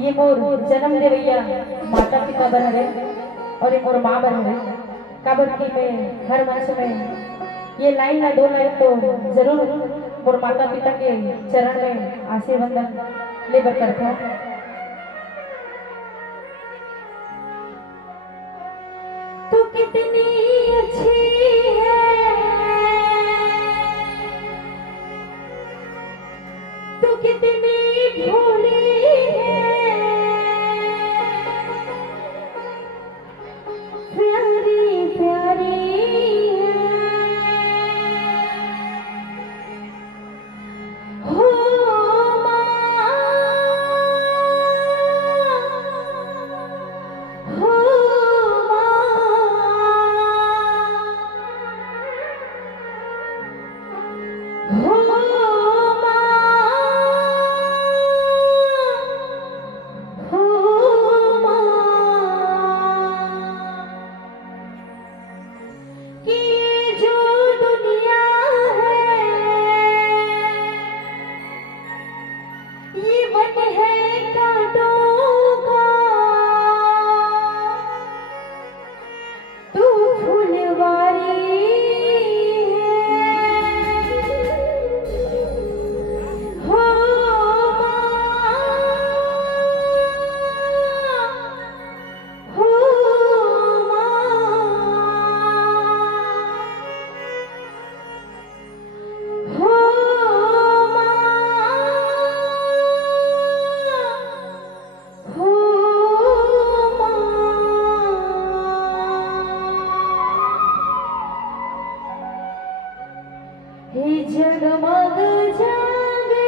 ये मोर जन्म दे भैया माता पिता बन रहे और ये मोर माँ बन रहे काबर की मैं हर मंच में ये लाइन ना 2 लाइन तो जरूर मोर माता पिता के चरण में आशीर्वाद लेकर करता हूँ। तू कितनी अच्छी है, तू कितनी भोली है, प्यारी प्यारी है हो माँ, हो जगमग जागे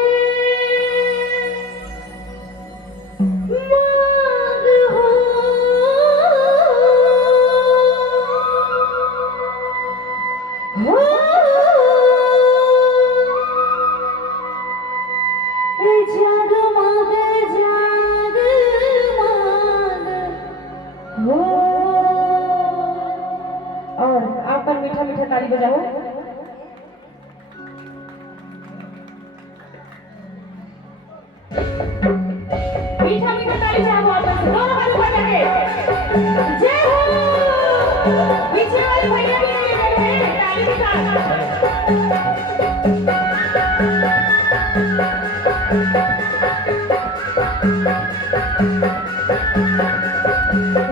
माग हो, हो जगमग जाग माग हो। और आप पर मीठा मीठा ताली बजाओ। मीठा मीठा ताली चाहो वापस दोनों हाथ ऊपर करके जय हो। पीछे वाले भैया भी हैं ताली के साथ।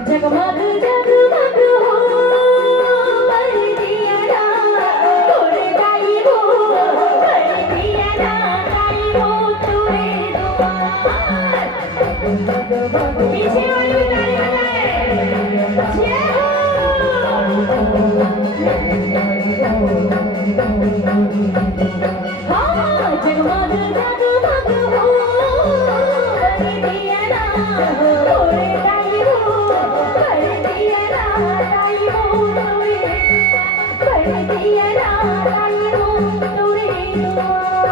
जगमग जगमग हो कर दिया ना तोरे गाई हो, कर दिया ना गाई हो तोरे दुआर। पीछे वाली भी ताली बजाए जय हो। हाँ जगमग जगमग हो कर दिया ना तोरे गाई हो, कर दिया ना गाई हो तोरे, कर दिया ना गाई हो तोरे दुआर।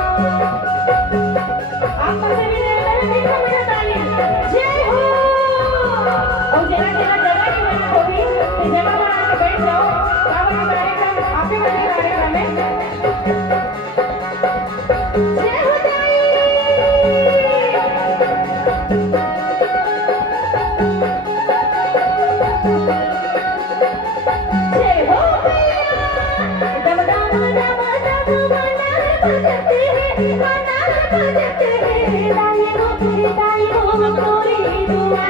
आपका से भी मीठा मीठा ताली जय हो। और जरा जरा जगह की मैंने खोली इस जगह पर आके बैठ जाओ। काबर के कार्यक्रम आपके बड़े कार्यक्रम में जय हो ताई। जय हो दम दम दम दम मनार बजते हैं, मनार बजते हैं दाई हो तोरी दुआ।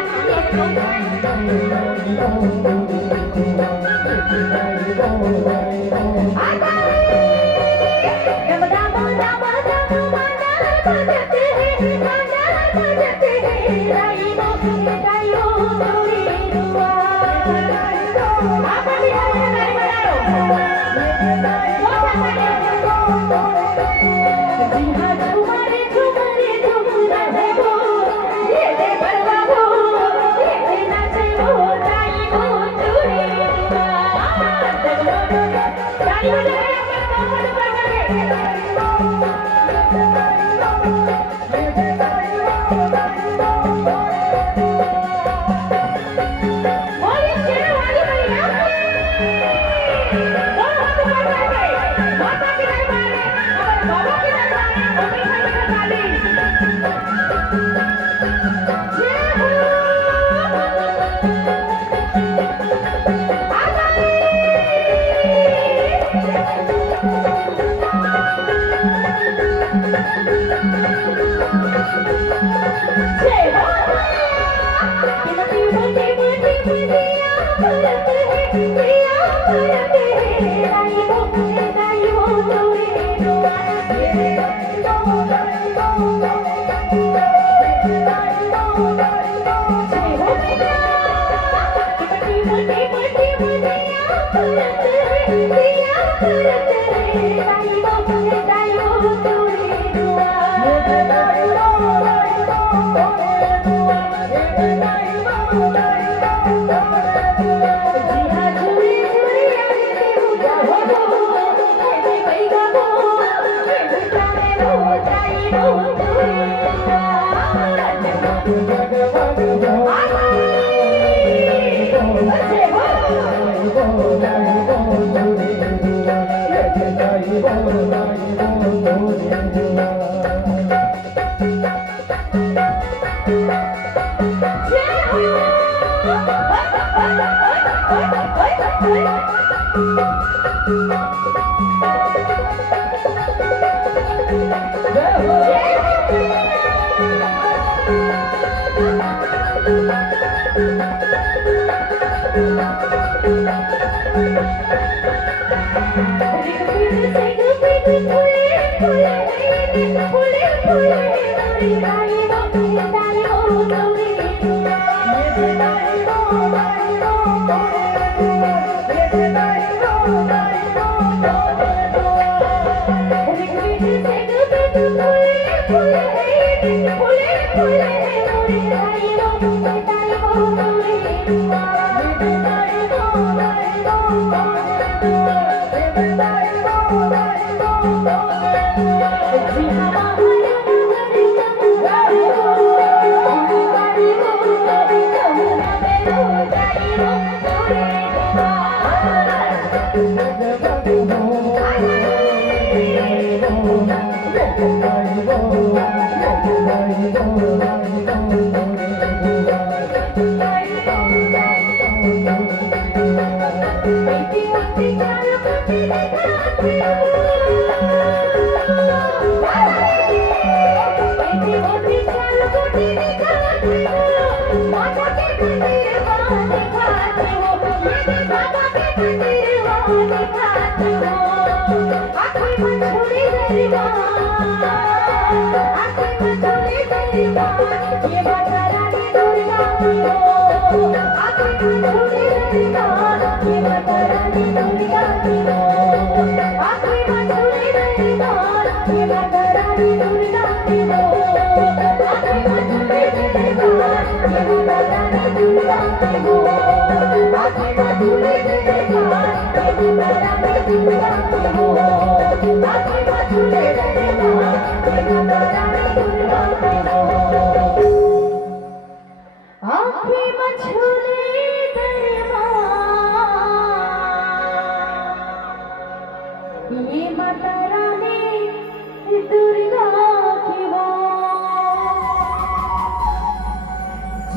दम दम दम दम मनार बजते हैं, मनार बजते हैं दाई हो तोरी दुआ। आप भी ताली बजाओ। जी हाँ झुमरे झुमरे झुमरा है वो, ये दे बरवा हो, ये दे नाचे हो दाई हो तोरे दुआ। ताली बजाए अपना दोनों हाथ ऊपर करके।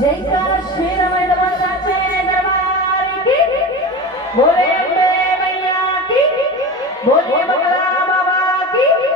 जयकार श्री रमण साचे दरबार की बोले मैया की बोले मंगला बाबा की